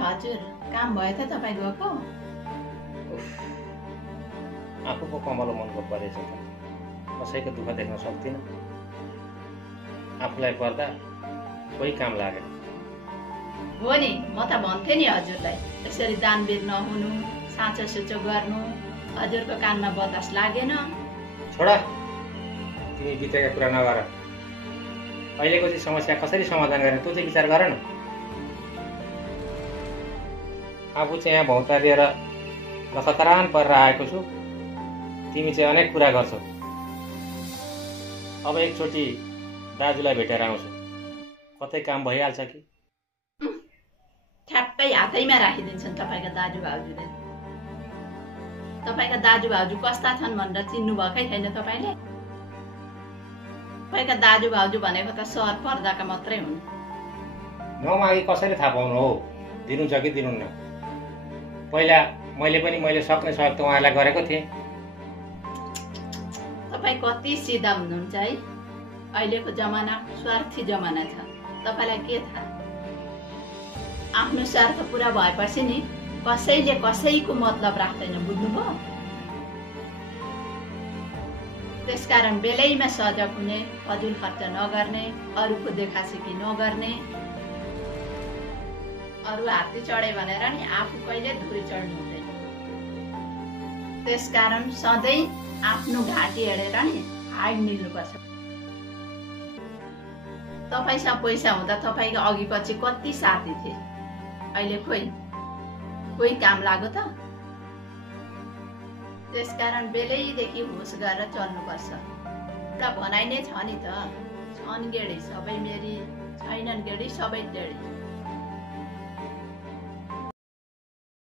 हजुर, काम भयो त तपाईँ गएको? आफू पो कमलो मनको परेछ त, कसैको दुःख देख्न सक्दिनँ। आफूलाई पर्दा कोही काम लागेन। हो नि, म त भन्थेँ नि हजुरलाई, यसरी दानवीर नहुनु, साँचो सुचो गर्नु, हजुरको कानमा बतास लागेन। छोडा, तिमी बितेका कुरा नगर। अहिलेको चाहिँ समस्या कसरी समाधान गर्ने त्यो चाहिँ विचार गर न। आफू चाहिँ यहाँ भौतारिएर लखतरान परेर आएको छु, तिमी चाहिँ अनेक कुरा गर्छौ। अब एकचोटि दाजुलाई भेटेर आउँछु, कतै काम भइहाल्छ कि। ठ्याप्पै हातैमा राखिदिन्छन् तपाईँका दाजु भाउजूले। तपाईँका दाजु भाउजू कस्ता छन् भनेर चिन्नु भएकै छैन तपाईँले। तपाईँका दाजु भाउजू भनेको त सहर पर्दाका मात्रै हुन्। नमागी कसरी थाहा पाउनु हो, दिनु छ कि दिनुहुन्न। पहिला मैले सक्ने सहयोग त उहाँलाई गरेको थिएँ। तपाईँ कति सिधा हुनुहुन्छ है। अहिलेको जमाना स्वार्थी जमाना छ, तपाईँलाई के थाहा। आफ्नो स्वार्थ पुरा भएपछि नि कसैले कसैको मतलब राख्दैन, बुझ्नुभयो। त्यसकारण बेलैमा सजग हुने, फजुल खर्च नगर्ने, अरूको देखासेखी नगर्ने। अरू हात्ती चढे भनेर नि आफू कहिले धुरी चढ्नु हुँदैन। त्यसकारण सधैँ आफ्नो घाँटी हेरेर नि हाड निल्नुपर्छ। तपाईँसँग पैसा हुँदा तपाईँको अघि पछि कति साथी थिए, अहिले कोही काम लाग्यो त। त्यसकारण बेलैदेखि होस गरेर चल्नुपर्छ। एउटा भनाइ नै छ नि त, छन् गेडी सबै मेरी, छैनन् गेडी सबै टेडी।